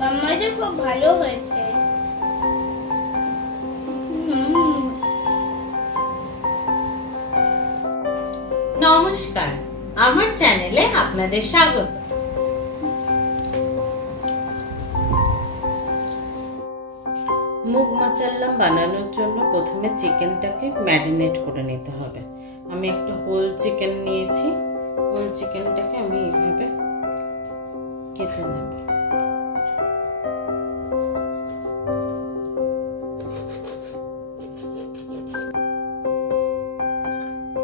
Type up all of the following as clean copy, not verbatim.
মামাইটা খুব ভালো হয়েছে। নমস্কার, আমার চ্যানেলে আপনাদের স্বাগত। মুগ মাসাল্লাম বানানোর জন্য প্রথমে চিকেনটাকে ম্যারিনেট করে নিতে হবে। আমি একটা হোল চিকেন নিয়েছি। হোল চিকেনটাকে আমি এইভাবে কেটে নেব।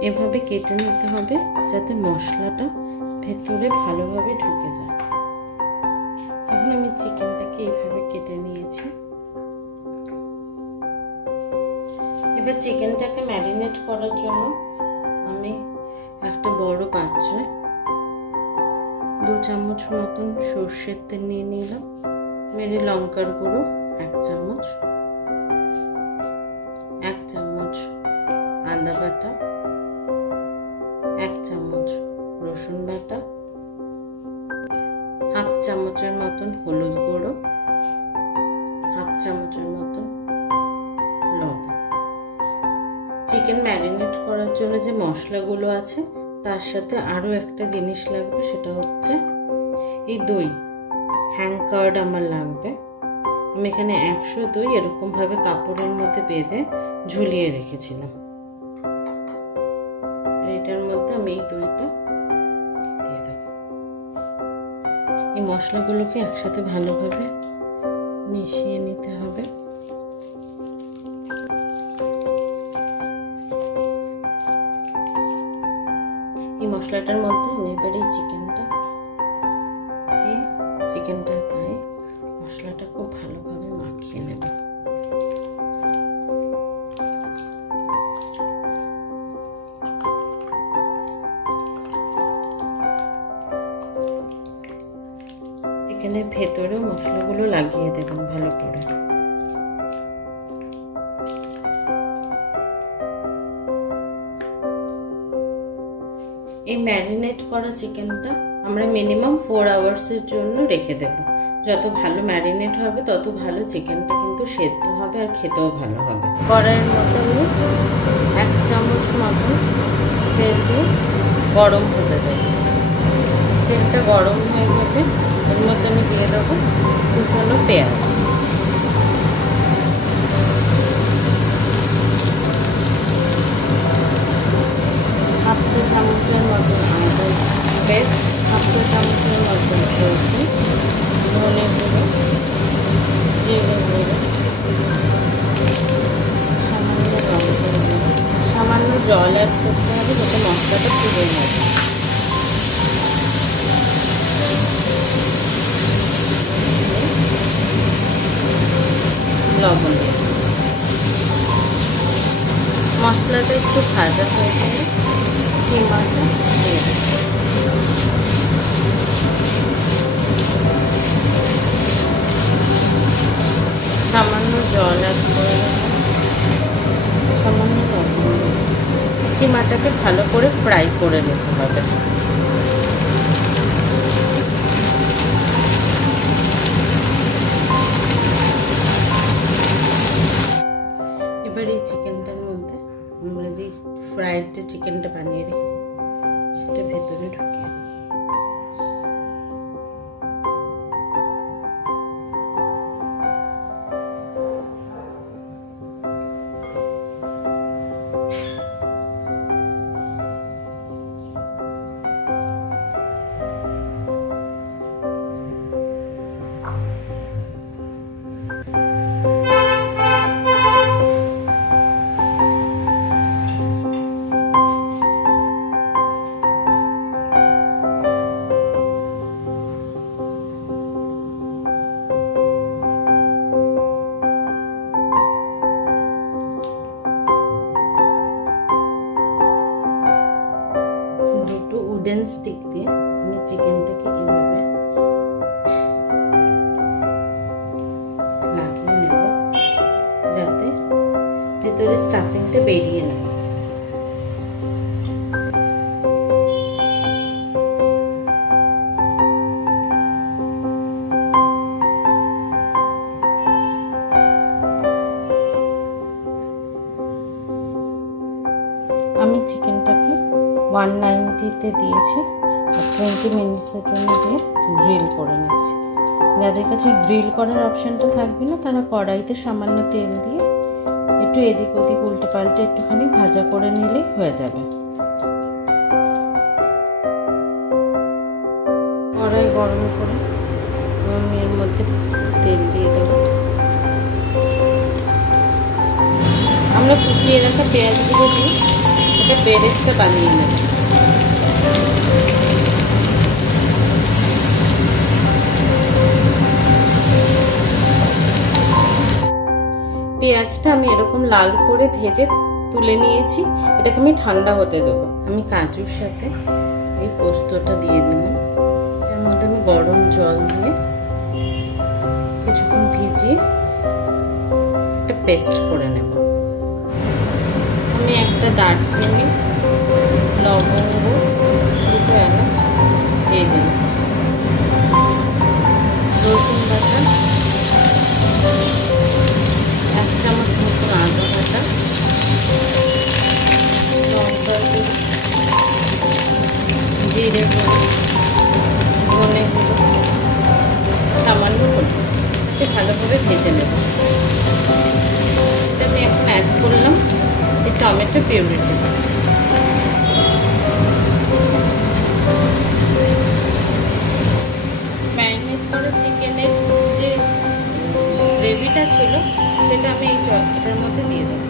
এভাবে কেটে নিতে হবে যাতে মশলাটা ভেতরে ভালোভাবে ঢুকে যায়। এখন আমি চিকেনটাকে এইভাবে কেটে নিয়েছি। এবার চিকেনটাকে ম্যারিনেট করার জন্য আমি একটা বড় পাত্রে 2 চামচ মতন সর্ষের তেল নিয়ে নিলাম। মেরে লঙ্কার গুঁড়ো 1 চামচ, 1 চামচ আদা বাটা, 1 চামচ রসুন বাটা, 1/2 চামচের মতন হলুদ গুঁড়ো, 1/2 চামচের মতন লবণ। চিকেন ম্যারিনেট করার জন্য যে মশলাগুলো আছে তার সাথে আরো একটা জিনিস লাগবে, সেটা হচ্ছে এই দই। হ্যাংকার্ড আমার লাগবে। আমি এখানে 100 দই এরকম ভাবে কাপড়ের মধ্যে বেঁধে ঝুলিয়ে রেখেছিলাম। এটার মধ্যে আমি এই দইটা দিয়ে দেব। এই মশলাগুলোকে একসাথে ভালোভাবে মিশিয়ে নিতে হবে। এই মশলাটার মধ্যে আমি এবার এই চিকেনটা দিয়ে চিকেনটার গায়ে মশলাটা খুব ভালোভাবে মাখিয়ে নেব। চিকেনের ভেতরেও মশলাগুলো লাগিয়ে দেবেন ভালো করে। এই ম্যারিনেট করা চিকেনটা আমরা মিনিমাম 4 আওয়ার্সের জন্য রেখে দেব। যত ভালো ম্যারিনেট হবে তত ভালো চিকেনটা কিন্তু সেদ্ধ হবে আর খেতেও ভালো হবে। কড়াইয়ের মতো 1 চামচ মতো তেল দিয়ে গরম হতে দেব। তেলটা গরম হয়ে যাবে, এর মধ্যে আমি দিয়ে দেবো কুচানো পেঁয়াজ। হাফ চামচের মতন আদা পেস্ট, 1/2 চামচের মতন রসুন, ধনে গুঁড়ো, জিরে গুঁড়ো, সামান্য লঙ্কা গুঁড়ো, সামান্য জল অ্যাড করতে হবে যাতে মশলাটা পুড়ে না যায়। লবণ মশলাটা একটু ভাজা হয়ে গেলে কিমাটা দিয়ে দেব। সামান্য জল অ্যাড করে দেব, সামান্য লবণ দেব। কিমাটাকে ভালো করে ফ্রাই করে নিতে হবে। এবার এই চিকেনটার মধ্যে আমরা যে ফ্রাইড যে চিকেনটা বানিয়ে রেখেছি সেটা ভেতরে ঢুকিয়ে দেব। উডেন স্টিক দিয়ে আমি চিকেনটাকে এভাবে লাগিয়ে নেব যাতে ভেতরে স্টাফিংটা বেরিয়ে না যায়। 190-তে দিয়েছি, 20 মিনিটসের জন্য দিয়ে গ্রিল করে নিচ্ছি। যাদের কাছে গ্রিল করার অপশানটা থাকবে না, তারা কড়াইতে সামান্য তেল দিয়ে একটু এদিক ওদিক উল্টে পাল্টে একটুখানি ভাজা করে নিলেই হয়ে যাবে। কড়াই গরম করে এর মধ্যে তেল দিয়ে দেবো। আমরা কুচিয়ে রাখা পেঁয়াজগুলো দিয়ে এটা বেরেস্তা বানিয়ে নেব। পেঁয়াজটা আমি এরকম লাল করে ভেজে তুলে নিয়েছি, এটাকে আমি ঠান্ডা হতে দেবো। আমি কাজুর সাথে এই পোস্তটা দিয়ে দিলাম, এর মধ্যে আমি গরম জল দিয়ে কিছুক্ষণ ভিজিয়ে একটা পেস্ট করে নেব। আমি একটা দারচিনি, লবঙ্গ, দুটো এলাচ দিয়ে দিলাম, রসুন বাটা, 1 চামচ মতো আদা বাটা, লঙ্কা গুঁড়ো, জিরে গুঁড়ো, ধনে গুঁড়ো, সামান্য হলুদ, ভালো করে ভেজে নেব। আমি এখন অ্যাড করলাম এই টমেটো পিউরিটি। ম্যারিনেট করে চিকেনের যে গ্রেভিটা ছিল সেটা আমি এই চটটার মধ্যে দিয়ে দেবো।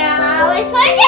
Now it's like